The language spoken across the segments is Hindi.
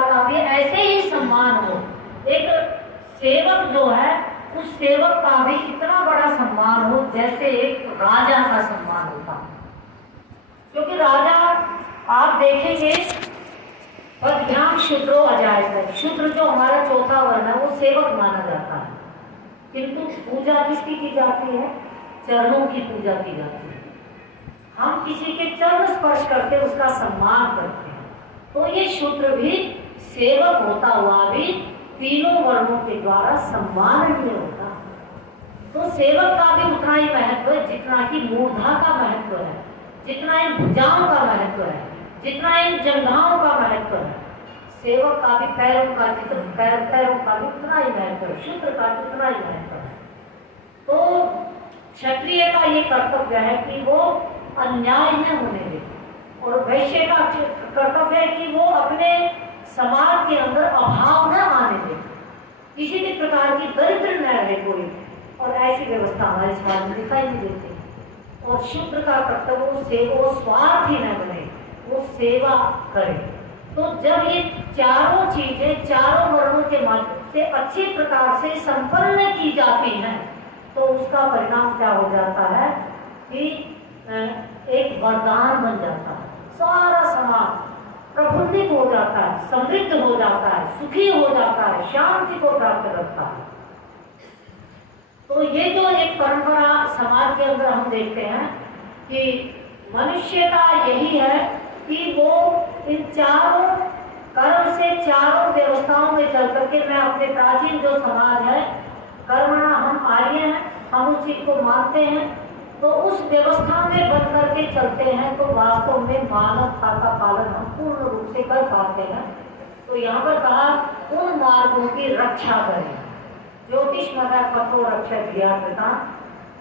प्रकार का भी ऐसे ही सम्मान हो। एक सेवक जो है उस सेवक का भी इतना बड़ा सम्मान हो जैसे एक राजा का सम्मान होता है। क्योंकि राजा आप देखेंगे पदभ्याम शूद्रो अजायत है, शूद्र जो हमारा चौथा वर्ण है वो सेवक माना जाता है, किंतु पूजा किसकी की जाती है? चरणों की पूजा की जाती है। हम किसी के चरण स्पर्श करके उसका सम्मान करते हैं, तो ये शूद्र भी सेवक होता हुआ भी तीनों वर्णों के द्वारा सम्माननीय होता है। तो सेवक का भी उतना ही महत्व है जितना कि मूर्धा का महत्व है, जितना इन भुजाओं का महत्व है, जितना इन जंघाओं का महत्व है। सेवक का भी पैरों का पैरों का भी उतना ही महत्व है, शूद्र का भी उतना ही महत्व है। तो क्षत्रिय का ये कर्तव्य है कि वो अन्याय न होने दे, और वैश्य का कर्तव्य है कि वो अपने समाज के अंदर अभाव न आने दे, किसी भी प्रकार की दरिद्र न रहे कोई, और ऐसी व्यवस्था हमारे समाज में दिखाई नहीं देती। और शूद्र का कर्तव्य वो स्वार्थी न बने, वो सेवा करे। तो जब ये चारों चीजें चारों वर्णों के माध्यम से अच्छी प्रकार से संपन्न की जाती हैं, तो उसका परिणाम क्या हो जाता है कि एक वरदान बन जाता है। सारा समाज प्रफुल्लित हो जाता है, समृद्ध हो जाता है, सुखी हो जाता है, शांति को प्राप्त करता है। तो ये जो एक परंपरा समाज के अंदर हम देखते हैं कि मनुष्य का यही है कि वो इन चारों कर्म से चारों व्यवस्थाओं में चल करके, मैं अपने प्राचीन जो समाज है कर्मणा, हम आर्य हैं, हम उस चीज को मानते हैं, तो उस व्यवस्था में बन करके चलते हैं, तो वास्तव में मानवता का पालन हम पूर्ण रूप से कर पाते हैं। तो यहाँ पर कहा उन मार्गों की रक्षा करें, ज्योतिष मता कठोर रक्षा दिया पिता।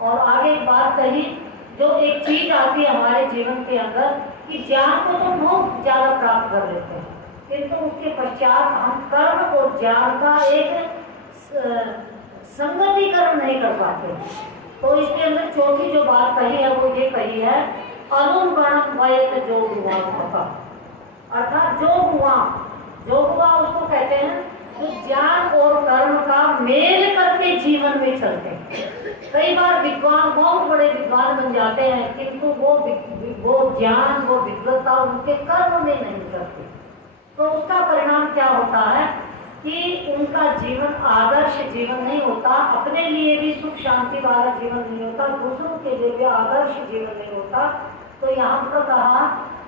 और आगे बात कही, जो एक चीज आती है हमारे जीवन के अंदर कि ज्ञान को तो बहुत ज्यादा प्राप्त कर लेते हैं, किंतु उसके पश्चात हम कर्म और ज्ञान का एक संगतिकरण नहीं कर पाते। तो इसके अंदर चौथी जो बात कही है वो ये कही है, अनुगणम वयत जो हुआ, अर्थात जो हुआ उसको कहते हैं जो ज्ञान और कर्म का मेल करके जीवन में चलते हैं। कई बार विद्वान बहुत बड़े विद्वान बन जाते हैं, किंतु वो ज्ञान वो विद्वत्ता उनके कर्म में नहीं करते, तो उसका परिणाम क्या होता है कि उनका जीवन आदर्श जीवन नहीं होता, अपने लिए भी सुख शांति वाला जीवन नहीं होता, दूसरों के लिए भी आदर्श जीवन नहीं होता। तो यहाँ पर कहा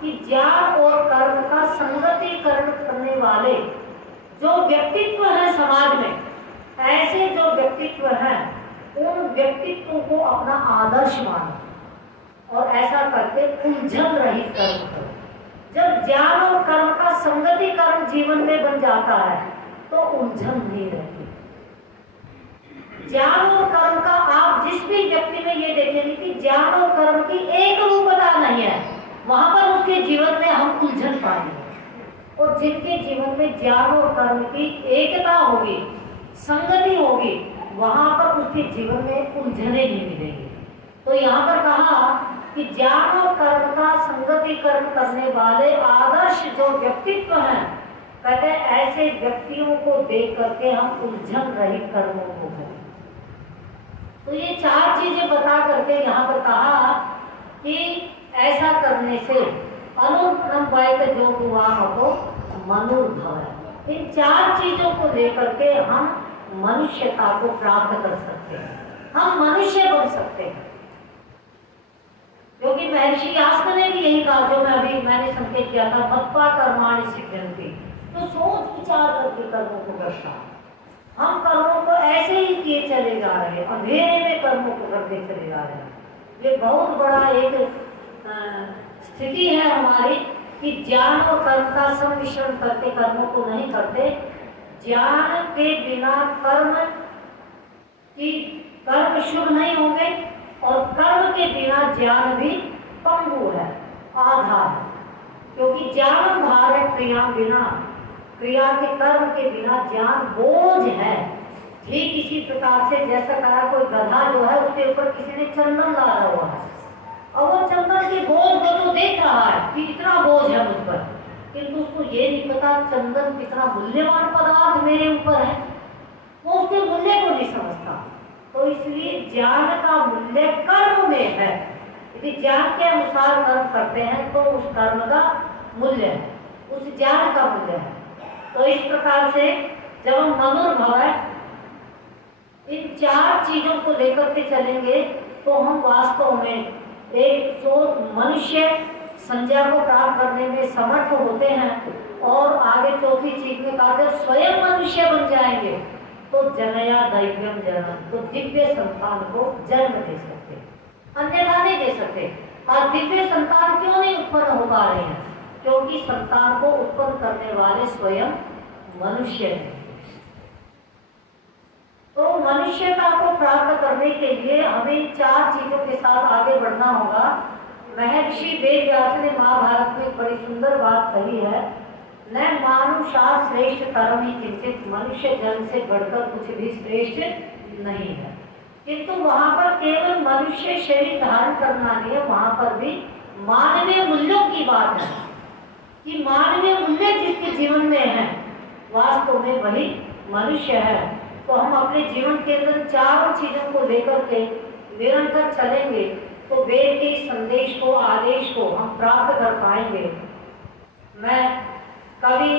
कि ज्ञान और कर्म का संगतिकरण करने वाले जो व्यक्तित्व है समाज में, ऐसे जो व्यक्तित्व हैं उन व्यक्तित्वों को अपना आदर्श मानो और ऐसा करके उलझन रहित कर्म करो। जब ज्ञान और कर्म का संगतिकरण जीवन में बन जाता है तो उलझन नहीं रहती। ज्ञान और कर्म का आप जिस भी व्यक्ति में ये देखेंगे कि ज्ञान और कर्म की एक रूपता नहीं है, वहां पर उसके जीवन में हम उलझन पाएंगे। और जिनके जीवन में ज्ञान और कर्म की एकता होगी, संगति होगी, वहां पर उसके जीवन में उलझने नहीं मिलेंगी। तो यहाँ पर कहा कि ज्ञान और कर्म का संगतिकरण करने वाले आदर्श जो व्यक्तित्व हैं, कहते ऐसे व्यक्तियों को देख करके हम उलझन रहित कर्मों को करें। तो ये चार चीजें बता करके यहाँ पर कहा कि ऐसा करने से अनुनम्बायित जो हुआ हो मनुर्भव है। इन चार चीजों को लेकर के हम मनुष्यता को प्राप्त कर सकते हैं, हम मनुष्य बन सकते हैं। क्योंकि महर्षि यास्क ने भी यही कहा, जो मैंने संकेत किया था, मत्वा कर्माणि सिद्ध्यन्ति, तो सोच विचार करके कर्मों को करता। हम कर्मों को ऐसे ही किए चले जा रहे हैं, अंधेरे में कर्मों को करते चले जा रहे हैं। ये बहुत बड़ा एक स्थिति है हमारी कि ज्ञान और कर्म का सम्मिश्रण करके कर्मों को नहीं करते। ज्ञान के बिना कर्म शुभ नहीं होंगे, और कर्म के बिना ज्ञान भी पंगु है, आधा है। क्योंकि ज्ञान भार है क्रिया बिना, क्रिया के कर्म के बिना ज्ञान बोझ है। ठीक इसी प्रकार से जैसा कहा कोई गधा जो है उसके ऊपर किसी ने चंदन डाला हुआ है, और वो चंदन के बोझ को तो देख रहा है कि इतना बोझ है मुझ पर, किंतु उसको ये नहीं पता चंदन कितना मूल्यवान पदार्थ मेरे ऊपर है, वो उसके मूल्य को नहीं समझता। तो इसलिए ज्ञान का मूल्य कर्म में है। यदि ज्ञान के अनुसार कर्म करते हैं तो उस कर्म का मूल्य है, उस ज्ञान का मूल्य है। तो इस प्रकार से जब हम मनोभव इन चार चीजों को लेकर के चलेंगे तो हम वास्तव में एक जो मनुष्य संज्ञा को प्राप्त करने में समर्थ होते हैं। और आगे चौथी चीज में कहा जब स्वयं मनुष्य बन जाएंगे तो जनया दैव्यम जनम, तो दिव्य संतान को जन्म दे सकते, अन्यथा नहीं दे सकते। और दिव्य संतान क्यों नहीं उत्पन्न हो पा रहे हैं? क्योंकि संतान को उत्पन्न करने वाले स्वयं मनुष्य हैं। तो मनुष्यता को प्राप्त करने के लिए हमें चार चीजों के साथ आगे बढ़ना होगा। महर्षि वेदव्यास ने महाभारत में एक बड़ी सुंदर बात कही है, न मानुषा श्रेष्ठ कर्म ही किंचित, मनुष्य जन्म से बढ़कर कुछ भी श्रेष्ठ नहीं है। किंतु वहां पर केवल मनुष्य शरीर धारण करना नहीं है, वहां पर भी मानवीय मूल्यों की बात है कि मानवीय मूल्य जिसके जीवन में है वास्तव में वही मनुष्य है। तो हम अपने जीवन के अंदर चारों चीजों को लेकर के निरंतर चलेंगे तो वेद के संदेश को, आदेश को हम प्राप्त कर पाएंगे। मैं कवि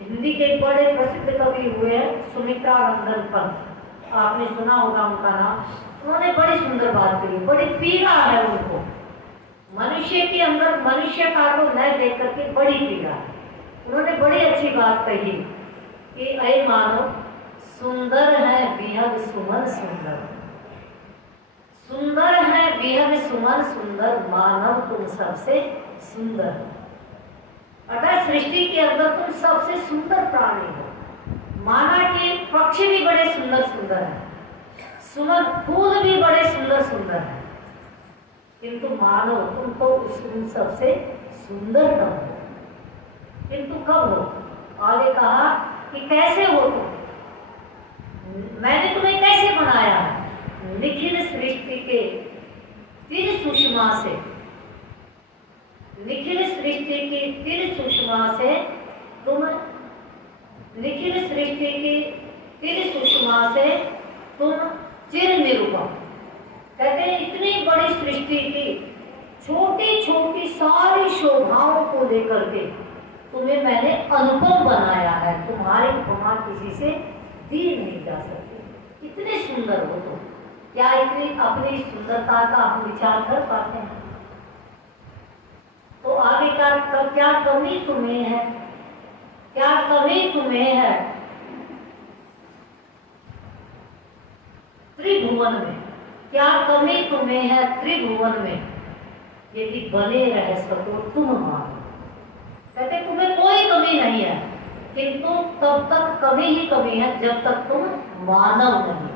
हिंदी के बड़े प्रसिद्ध कवि हुए सुमित्रा नंदन पंत, आपने सुना होगा उनका नाम। उन्होंने बड़ी सुंदर बात कही, बड़ी पीड़ा है उनको, मनुष्य के अंदर मनुष्यता को न देख करके बड़ी पीड़ा है। उन्होंने बड़ी अच्छी बात कही कि ऐ मानव सुंदर है बेहद सुमन सुंदर, सुंदर है बेहद सुमन सुंदर, मानव तुम सबसे सुंदर। अर्थात सृष्टि के अंदर तुम सबसे सुंदर प्राणी हो। माना कि पक्षी भी बड़े सुंदर सुंदर है, सुमन फूल भी बड़े सुंदर सुंदर है, किंतु मानव तुम तो उन सबसे सुंदर कब हो। किंतु कब हो? आगे कहा कि कैसे हो तुम, मैंने तुम्हें कैसे बनाया? निखिल सृष्टि के तिल सुषमा से, निखिल सृष्टि की तिल सुषमा से तुम, निखिल सृष्टि की तिल सुषमा से तुम चिर निरूपम। कहते हैं इतनी बड़ी सृष्टि की छोटी छोटी सारी शोभाओं को लेकर के तुम्हें मैंने अनुपम बनाया है, तुम्हारी उपमा किसी से दी नहीं जा सकती। इतने सुंदर हो तुम, क्या इतनी अपनी सुंदरता का हम विचार कर पाते हैं? तो आगे क्या कमी तुम्हें है, क्या कमी तुम्हें है त्रिभुवन में, क्या कमी तुम्हें है त्रिभुवन में, यदि बने रह सको तुम मानो। कहते तुम्हें कोई कमी नहीं है, किंतु तब तक कमी ही कमी है जब तक तुम मानव नहीं।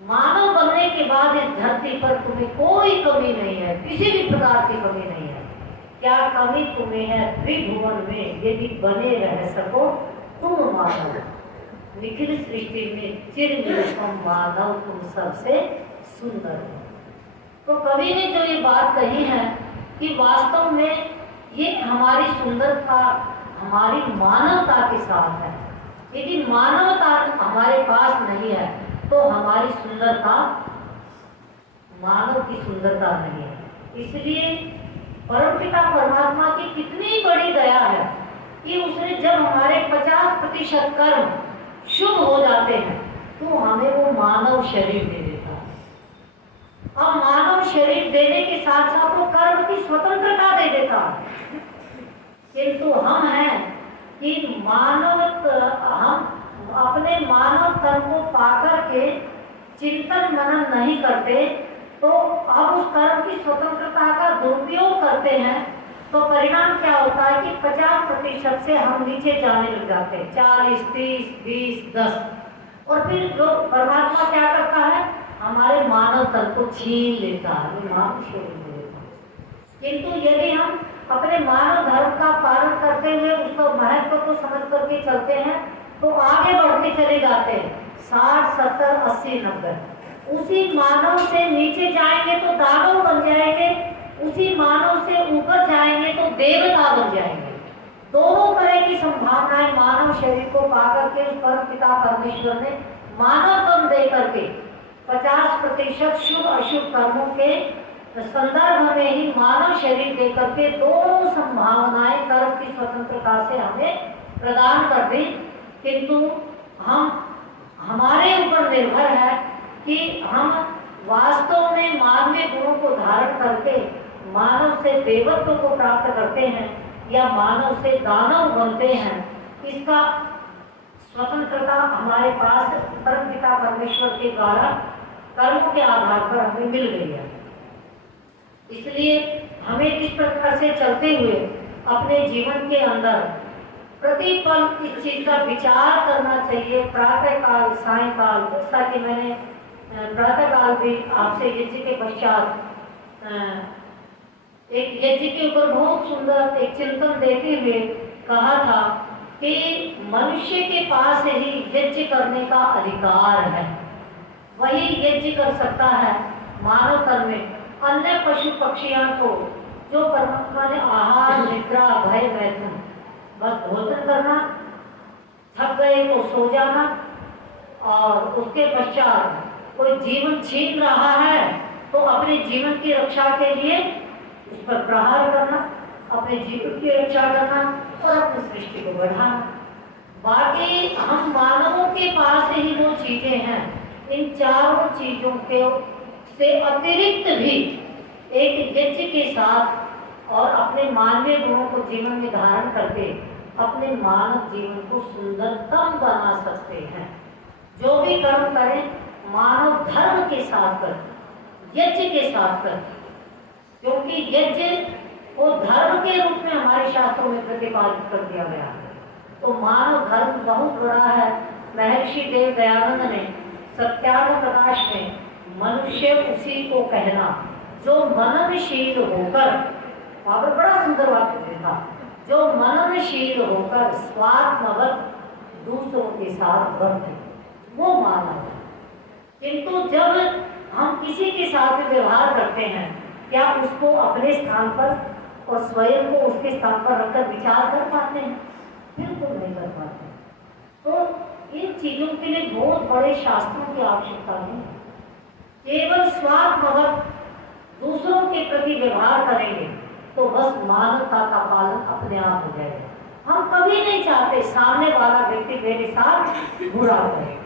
मानव बनने के बाद इस धरती पर तुम्हें कोई कमी नहीं है, किसी भी प्रकार की कमी नहीं है। क्या कमी तुम्हें है त्रिभुवन में, यदि बने रह सको तुम मानव। निखिल सृष्टि में चिर निरूपम मानव तुम सबसे सुंदर हो। तो कवि ने जो ये बात कही है कि वास्तव में ये हमारी सुंदरता हमारी मानवता के साथ है। यदि मानवता हमारे पास नहीं है तो हमारी सुंदरता मानव की सुंदरता नहीं है। इसलिए परमपिता परमात्मा की कितनी बड़ी दया है कि उसने जब हमारे 50% कर्म शुभ हो जाते हैं तो हमें वो मानव शरीर दे देता है। और मानव शरीर देने के साथ साथ वो कर्म की स्वतंत्रता दे देता है। किंतु हम हैं कि हम अपने मानव कर्म को पाकर के चिंतन मनन नहीं करते, तो हम उस कर्म की स्वतंत्रता का दुरुपयोग करते हैं। तो परिणाम क्या होता है कि 50% से हम नीचे जाने लग जाते हैं, 40, 30, 20, 10। और फिर जो परमात्मा क्या करता है, हमारे मानव तन को छीन लेता है, मानव शरीर दे देता है। किंतु यदि हम अपने मानव धर्म का पालन करते हुए उसको महत्व को समझ करके चलते हैं तो आगे बढ़ते चले जाते हैं। 60, 70, 80, 90 उसी मानव से नीचे जाएंगे तो दानव बन जाएंगे, उसी मानव से ऊपर जाएंगे तो देवता बन जाएंगे। दोनों तरह की संभावनाएं मानव शरीर को पाकर के उस परम पिता परमेश्वर ने मानव तन दे करके 50% शुभ अशुभ कर्मों के संदर्भ में ही मानव शरीर दे करके दोनों संभावनाएं कर्म की स्वतंत्रता से हमें प्रदान कर दी। किंतु हम हमारे ऊपर निर्भर है कि हम वास्तव में मानवीय गुणों को धारण करके मानव से देवत्व को प्राप्त करते हैं या मानव से दानव बनते हैं। इसका स्वतंत्रता हमारे पास परमपिता परमेश्वर के द्वारा कर्म के आधार पर हमें मिल गई है। इसलिए हमें इस प्रकार से चलते हुए अपने जीवन के अंदर प्रतिपल इस चीज का विचार करना चाहिए। प्रातः काल सायंकाल, जैसा कि मैंने प्रातः काल भी आपसे यज्ञ के पश्चात एक यज्ञ के ऊपर बहुत सुंदर एक चिंतन देते हुए कहा था कि मनुष्य के पास ही यज्ञ करने का अधिकार है, वही यज्ञ कर सकता है मानव तन में। अन्य पशु पक्षियां तो जो परमात्मा ने आहार निद्रा भय मैथुन, बस भोजन करना, थक गए तो सो जाना, और उसके पश्चात कोई जीवन छीन रहा है तो अपने जीवन की रक्षा के लिए उस पर प्रहार करना, अपने जीवन की रक्षा करना और अपनी सृष्टि को बढ़ाना। बाकी हम मानवों के पास ही वो चीजें हैं। इन चारों चीजों के से अतिरिक्त भी एक यज्ञ के साथ और अपने मानवीय गुणों को जीवन में धारण करके अपने मानव जीवन को सुंदरतम बना सकते हैं। जो भी कर्म करें मानव धर्म के साथ करें, यज्ञ के साथ करें, क्योंकि यज्ञ को धर्म के रूप में हमारे शास्त्रों में प्रतिपादित कर दिया गया है। तो मानव धर्म बहुत बड़ा है। महर्षि देव दयानंद ने सत्याग्रह प्रकाश में मनुष्य उसी को कहना जो मननशील होकर, वहां पर बड़ा सुंदर वाक्य लिखा, जो मननशील होकर स्वात्मवत दूसरों के साथ बरते, वो मानव है। किंतु जब हम किसी के साथ व्यवहार करते हैं, क्या उसको अपने स्थान पर और स्वयं को उसके स्थान पर रखकर विचार कर पाते हैं? बिल्कुल नहीं कर पाते। तो इन चीजों के लिए बहुत बड़े शास्त्रों की आवश्यकता नहीं है। केवल स्वात्मवत दूसरों के प्रति व्यवहार करेंगे तो बस मानवता का पालन अपने आप हो जाएगा। हम कभी नहीं चाहते सामने वाला व्यक्ति मेरे साथ बुरा करे,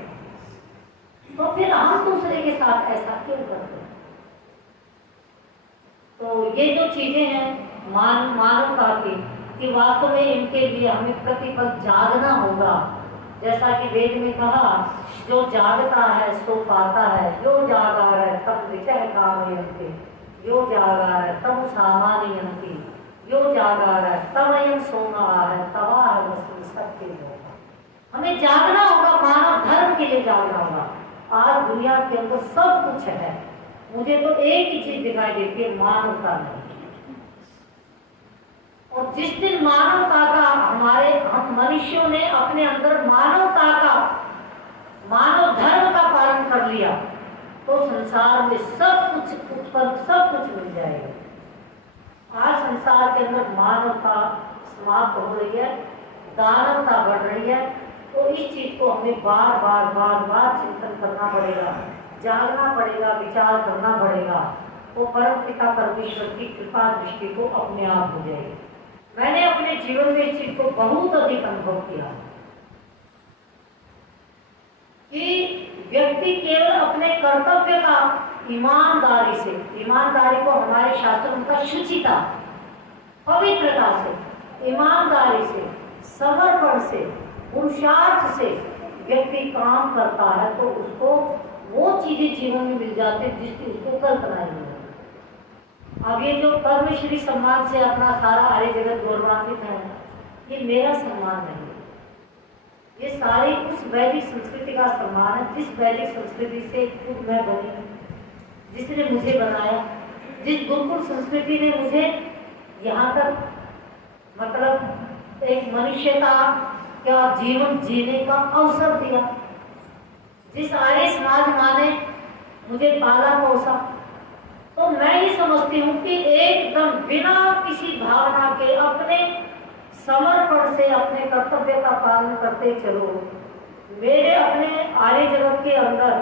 तो फिर हम दूसरे के साथ ऐसा क्यों करते हैं? तो ये जो चीजें हैं मानवता की, कि वास्तव में इनके लिए हमें प्रतिपल जागना होगा। जैसा कि वेद में कहा, जो जागता है सो पाता है, जो जागा है तब विचय कामयन्ते, यो जागा है तब सामान्यन्ति, यो जागा है तब अयम सोना है तबा है वस्तु सत्य होगा। हमें जागना होगा, मानव धर्म के लिए जागना होगा। आज दुनिया के अंदर सब कुछ है, मुझे तो एक ही चीज दिखाई देती है, मानवता नहीं। और जिस दिन मानवता का हम मनुष्यों ने अपने अंदर मानवता का, मानव धर्म का पालन कर लिया, तो संसार में सब कुछ उत्पन्न, सब कुछ मिल जाएगा। आज संसार के अंदर मानवता समाप्त हो रही है, दानवता बढ़ रही है। तो इस चीज को हमें बार बार चिंतन करना पड़ेगा, जागना पड़ेगा, विचार करना पड़ेगा। तो परम पिता परमेश्वर की कृपा दृष्टि को अपने आप हो जाएगी। मैंने अपने जीवन में इस चीज को बहुत अधिक अनुभव किया कि व्यक्ति केवल अपने कर्तव्य का ईमानदारी से, ईमानदारी को हमारे शास्त्रों में शुचिता, पवित्रता से, ईमानदारी से, समर्पण से, पुरुषार्थ से व्यक्ति काम करता है तो उसको वो चीजें जीवन में मिल जाती है जिसकी उसको कल्पना ही नहीं। अब ये जो कर्मश्री सम्मान से अपना सारा आर्य जगत गौरवान्वित है, ये मेरा सम्मान नहीं है, ये सारी उस वैदिक संस्कृति का सम्मान है जिस वैदिक संस्कृति से खुद मैं बनी, जिसने मुझे बनाया, जिस गुरुकुल संस्कृति ने मुझे यहाँ तक मतलब एक मनुष्यता का जीवन जीने का अवसर दिया, जिस आर्य समाज माँ ने मुझे पाला पोसा, तो मैं ये समझती हूँ कि एकदम बिना किसी भावना के अपने समर्पण से अपने कर्तव्य का पालन करते चलो। मेरे अपने आर्य जगत के अंदर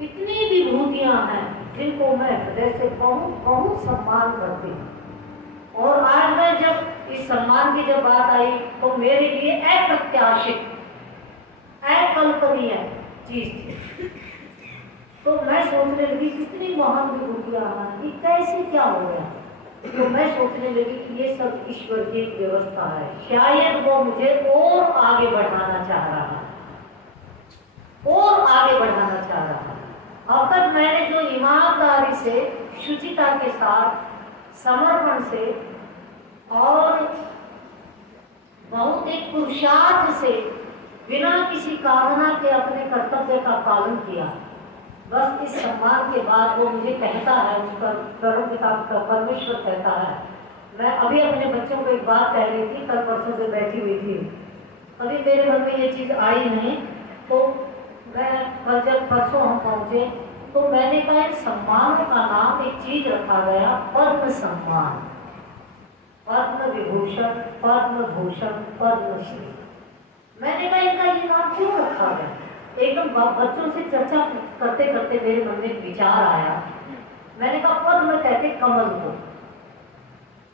इतनी विभूतियां हैं जिनको मैं हृदय से बहुत बहुत सम्मान करती हूँ। और आज मैं जब इस सम्मान की जब बात आई तो मेरे लिए अप्रत्याशित अकल्पनीय चीज थी। तो मैं सोचने लगी कितनी महान विभूतियां हैं, कि कैसे क्या हो गया। तो मैं सोचने लगी कि ये सब ईश्वर की एक व्यवस्था है, शायद वो मुझे और आगे बढ़ाना चाह रहा है, और आगे बढ़ाना चाह रहा है। अब तक मैंने जो ईमानदारी से, शुचिता के साथ, समर्पण से और बहुत एक पुरुषार्थ से बिना किसी कामना के अपने कर्तव्य का पालन किया, बस इस सम्मान के बाद वो मुझे कहता है, उसका कर्म किताब का परमेश्वर कहता है। मैं अभी अपने बच्चों को एक बात कह रही थी, कल परसों से बैठी हुई थी, अभी मेरे मन में ये चीज़ आई नहीं। तो मैं कल जब परसों हम पहुँचे तो मैंने कहा सम्मान का नाम एक चीज रखा गया, पद्म सम्मान, पद्म विभूषण, पद्म भूषण, पद्मश्री। मैंने कहा इनका ये नाम क्यों रखा गया। एकदम बच्चों से चर्चा करते करते मेरे मन में एक विचार आया। मैंने कहा पद्म कहते कमल को,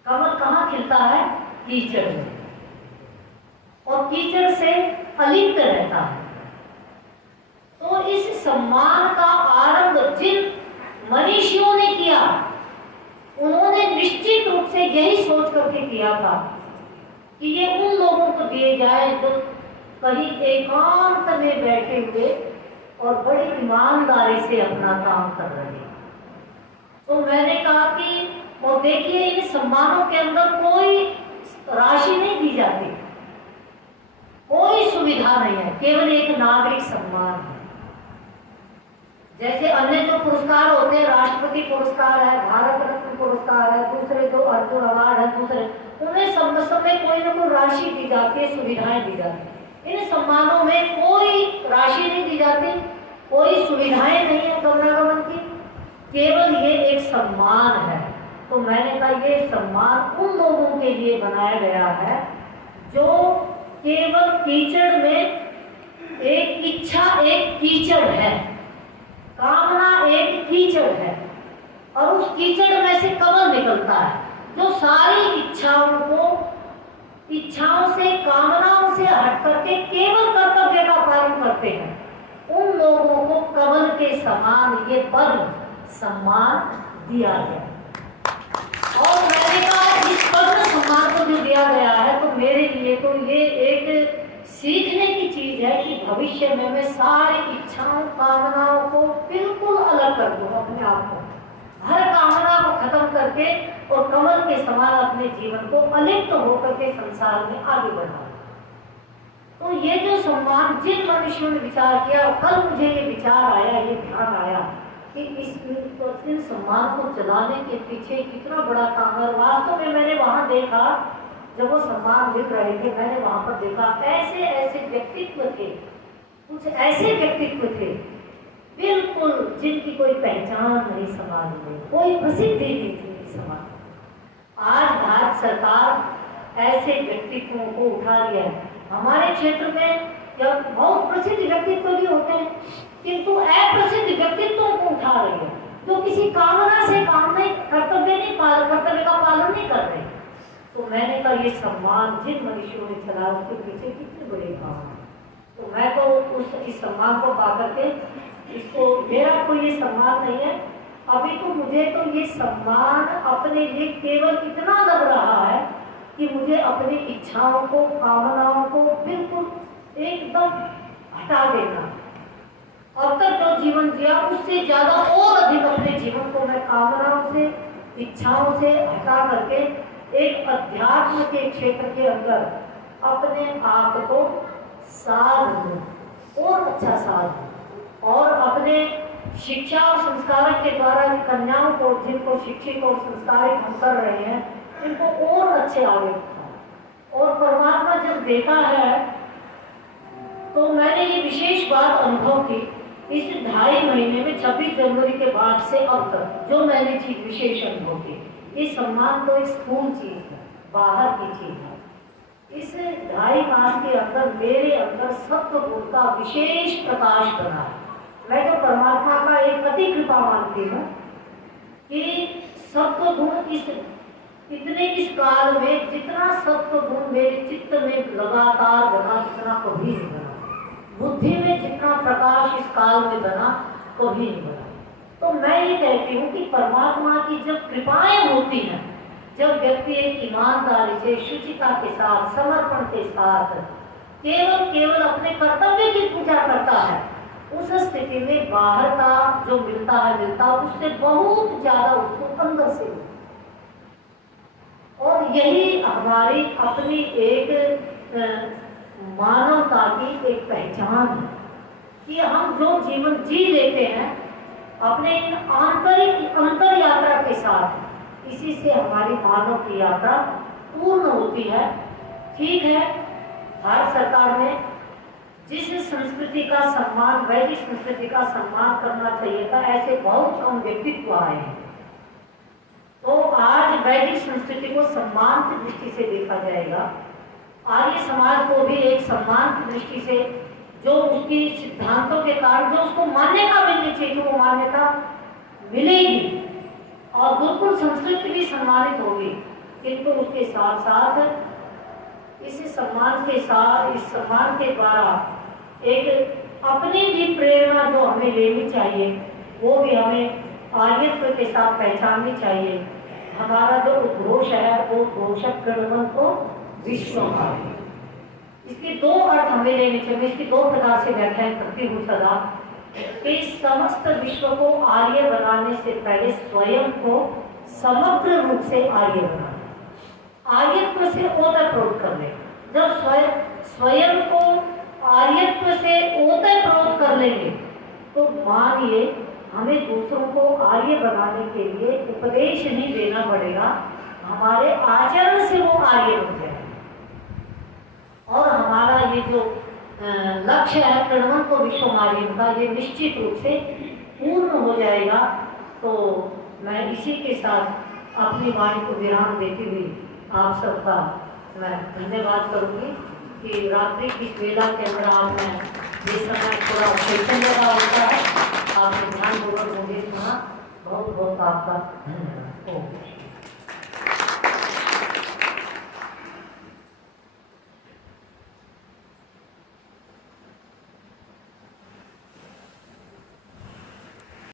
कमल कहाँ खिलता है? कीचड़ में, और कीचड़ से अलिप्त रहता है। तो इस सम्मान का आरंभ जिन मनीषियों ने किया, उन्होंने निश्चित रूप से यही सोच करके किया था कि ये उन लोगों को दिए जाए जो कहीं एकांत में बैठे हुए और बड़ी ईमानदारी से अपना काम कर रहे हैं। तो मैंने कहा कि और देखिए इन सम्मानों के अंदर कोई राशि नहीं दी जाती, कोई सुविधा नहीं है, केवल एक नागरिक सम्मान है। जैसे अन्य जो पुरस्कार होते हैं, राष्ट्रपति पुरस्कार है, भारत रत्न पुरस्कार है, दूसरे जो अर्जुन अवार्ड है, दूसरे, उन्हें सब में कोई ना कोई राशि दी जाती है, सुविधाएं दी जाती है। इन सम्मानों में कोई राशि नहीं दी जाती, कोई सुविधाएं नहीं है गमनागमन की, केवल ये एक सम्मान है। तो मैंने कहा ये सम्मान उन लोगों के लिए बनाया गया है जो केवल कीचड़ में, एक इच्छा एक कीचड़ है, कामना एक कीचड़ है, और उस कीचड़ में से कमल निकलता है जो सारी इच्छाओं से, कामनाओं से हट करके केवल कर्तव्य का पालन करते हैं। उन लोगों को कमल के समान ये पद्म सम्मान दिया गया। और मैंने कहा इस पद्म सम्मान को जो दिया गया है, तो मेरे लिए तो ये एक सीखने की चीज है कि भविष्य में मैं सारी इच्छाओं, कामनाओं को बिल्कुल अलग कर दूं, अपने आप को हर कामना को खत्म करके और कमल के समान अपने जीवन को अलिप्त होकर के संसार में आगे बढ़ाऊं। तो ये जो सम्मान जिन मनुष्यों ने विचार किया, कल मुझे ये विचार आया, ये ध्यान आया कि इस सम्मान को चलाने के पीछे कितना बड़ा काम है। वास्तव में मैंने वहां देखा, जब वो सम्मान मिल रहे थे, मैंने वहां पर देखा ऐसे ऐसे व्यक्तित्व थे, कुछ ऐसे व्यक्तित्व थे बिल्कुल जिनकी कोई पहचान नहीं समाज में, कोई प्रसिद्धि नहीं थी समाज। आज भारत सरकार ऐसे व्यक्तित्वों को उठा लिया है। हमारे क्षेत्र में जब बहुत प्रसिद्ध व्यक्तित्व भी होते हैं, किंतु अप्रसिद्ध व्यक्तित्वों को उठा रही है जो किसी कामना से काम नहीं, कर्तव्य का पालन नहीं कर रहे। तो मैंने कहा ये सम्मान जिन मनुष्यों ने चला, उसके पीछे कितने बड़े काम है। तो मैं तो इस सम्मान को पाकर के, इसको मेरा कोई ये सम्मान नहीं है अभी, तो मुझे तो ये सम्मान अपने लिए केवल इतना लग रहा है कि मुझे अपनी इच्छाओं को, कामनाओं को बिल्कुल एकदम हटा देना। अब तक जो जीवन जिया उससे ज्यादा और अधिक अपने जीवन को मैं कामनाओं से, इच्छाओं से हटा करके एक अध्यात्म के क्षेत्र के अंदर अपने आप को साध लूं और अच्छा साध लूं, और अपने शिक्षा और संस्कार के द्वारा कन्याओं को, जिनको शिक्षित और संस्कारित हम कर रहे हैं, इनको और अच्छे आगे बढ़ाएं। और परमात्मा जब देता है तो मैंने ये विशेष बात अनुभव की इस 2.5 महीने में 26 जनवरी के बाद से अब तक जो मैंने चीज विशेष अनुभव की, ये सम्मान तो एक स्थूल चीज है, बाहर की चीज है। इस 2.5 मास के अंदर मेरे अंदर सत्व गुण का विशेष प्रकाश बना है। मैं जो परमात्मा का एक अति कृपा मानती हूँ कि सत्व गुण इस काल में जितना सत्व गुण मेरे चित्त में लगातार बना, जितना कभी नहीं बना। बुद्धि में जितना प्रकाश इस काल में बना, कभी नहीं बना। तो मैं ये कहती हूँ कि परमात्मा की जब कृपाएं होती हैं, जब व्यक्ति एक ईमानदारी से, शुचिता के साथ, समर्पण के साथ केवल अपने कर्तव्य की पूजा करता है, उस स्थिति में बाहर का जो मिलता उससे बहुत ज्यादा उसको अंदर से मिलता। और यही हमारी अपनी एक मानवता की एक पहचान है कि हम जो जीवन जी लेते हैं अपने आंतरिक अंतर यात्रा के साथ, इसी से हमारी मानव की यात्रा पूर्ण होती है। ठीक है, भारत सरकार ने जिस संस्कृति का सम्मान, वैदिक संस्कृति का सम्मान करना चाहिए था, ऐसे बहुत कम व्यक्तित्व आए हैं। तो आज वैदिक संस्कृति को सम्मान की दृष्टि से देखा जाएगा। आर्य समाज को भी एक सम्मान की दृष्टि से, जो उसकी सिद्धांतों के कारण जो उसको मान्यता मिलनी चाहिए वो मान्यता मिलेगी, और गुरुकुल संस्कृति भी सम्मानित होगी। किंतु उसके साथ साथ इस सम्मान के द्वारा एक अपनी भी प्रेरणा जो हमें लेनी चाहिए, वो भी हमें आर्यत्व के साथ पहचाननी चाहिए। हमारा जो उद्घोष है वो घोषक गणवंतो विश्वमार्य, इसके 2 अर्थ हमें लेने चाहिए। मैं इसकी 2 प्रकार से व्याख्या करती हूँ सदा कि समस्त विश्व को आर्य बनाने से पहले स्वयं को समग्र रूप से आर्य बनाना, आर्यत्व से ओतप्रोत कर ले। जब स्वयं को आर्यत्व से ओतप्रोत कर लेंगे तो मानिए हमें दूसरों को आर्य बनाने के लिए उपदेश नहीं देना पड़ेगा, हमारे आचरण से वो आर्य बन जाए। और हमारा ये जो लक्ष्य है प्रणवन को विश्वमार्य का, ये निश्चित रूप से पूर्ण हो जाएगा। तो मैं इसी के साथ अपनी वाणी को विराम देती हुई आप सबका मैं धन्यवाद करूँगी कि रात्रि की वेला के अंदर आपने ये समय थोड़ा स्टेशन लगा होता है, आपने ध्यानपूर्वक मुझे सुना। बहुत बहुत आपका धन्यवाद।